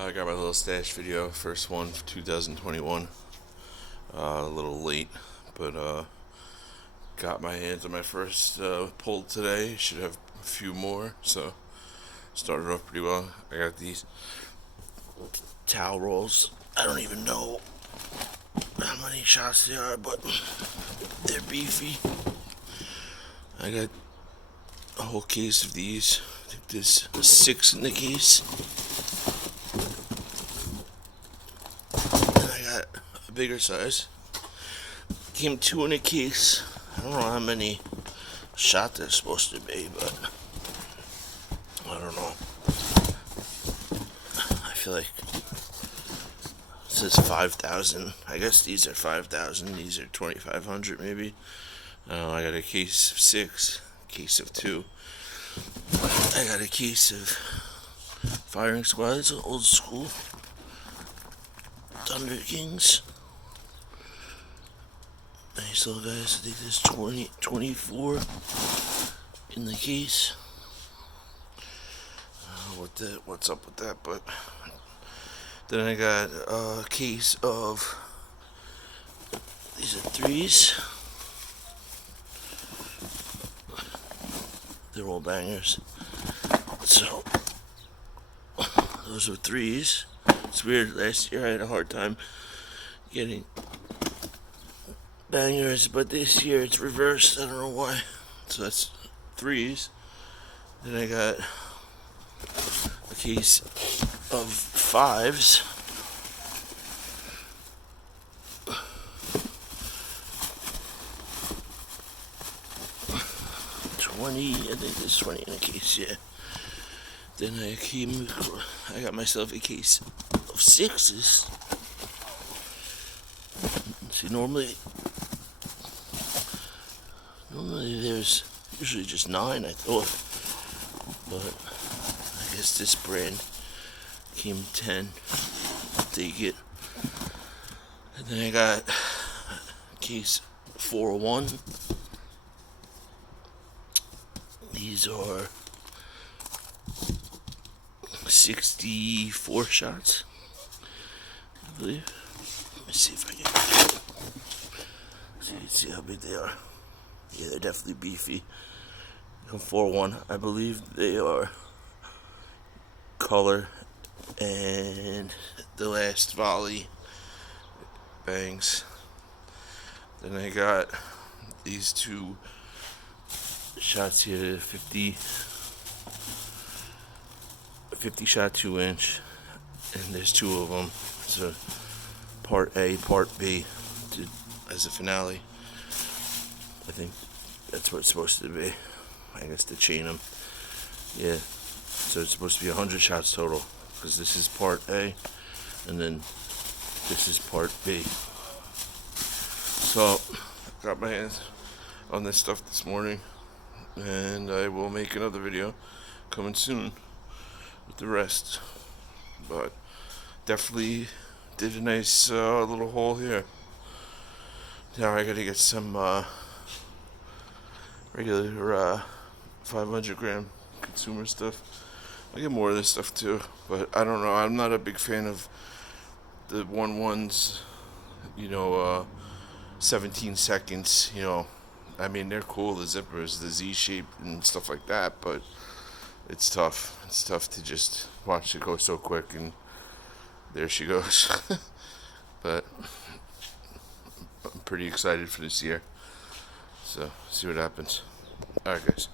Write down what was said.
I got my little stash video, first one for 2021. A little late, but got my hands on my first pull today. Should have a few more, so started off pretty well. I got these towel rolls. I don't even know how many shots they are, but they're beefy. I got a whole case of these. I think there's 6 in the case. And I got a bigger size. Came 2 in a case. I don't know how many shots they're supposed to be, but I don't know. I feel like it says 5,000. I guess these are 5,000. These are 2,500 maybe. I got a case of 6, case of 2. I got a case of Firing Squads, old school Thunder Kings. Nice little guys. I think there's 24 in the case. What's up with that? But then I got a case of these are 3s. They're all bangers. So those are 3s. It's weird. Last year I had a hard time getting bangers, but this year it's reversed. I don't know why. So that's 3s. Then I got a case of 5s. I think there's 20 in a case, yeah. Then I got myself a case of 6s. See, normally there's usually just 9, I thought. But I guess this brand came 10. I'll take it. And then I got a case 401. These are 64 shots, I believe. Let me see if I can see how big they are. Yeah, they're definitely beefy. 401, I believe they are color, and the last volley bangs. Then I got these 2 shots here, 50 shot 2-inch, and there's 2 of them. So part A, part B, as a finale. I think that's what it's supposed to be. I guess to chain them. Yeah. So it's supposed to be 100 shots total, because this is part A, and then this is part B. So got my hands on this stuff this morning, and I will make another video coming soon with the rest. But definitely did a nice little haul here. Now I gotta get some regular 500 gram consumer stuff. I'll get more of this stuff too, but I don't know. I'm not a big fan of the 1-1s, 17 seconds, I mean, they're cool, the zippers, the Z shape and stuff like that, but it's tough. It's tough to just watch it go so quick, and there she goes. But I'm pretty excited for this year. So, see what happens. Alright, guys.